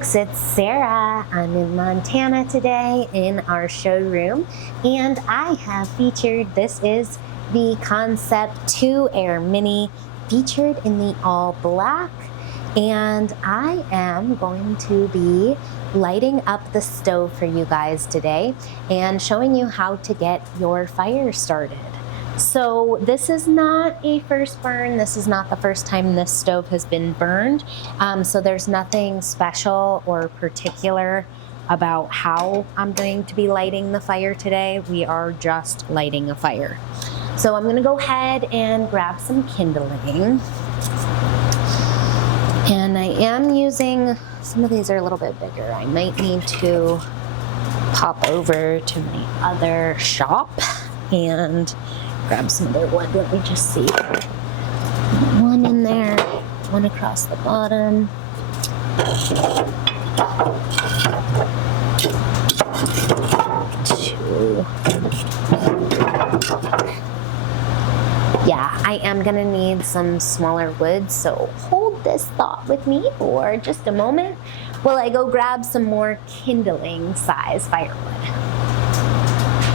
folks, it's Sarah. I'm in Montana today in our showroom, and I have featured, this is the Concept 2 Air Mini, featured in the all black, and I am going to be lighting up the stove for you guys today and showing you how to get your fire started. So this is not a first burn. This is not the first time this stove has been burned. So there's nothing special or particular about how I'm going to be lighting the fire today. We are just lighting a fire. So I'm gonna go ahead and grab some kindling. And I am using, some of these are a little bit bigger. I might need to pop over to my other shop and grab some other wood. Let me just see. One in there, one across the bottom. Two. Yeah, I am gonna need some smaller wood, so hold this thought with me for just a moment while I go grab some more kindling size firewood.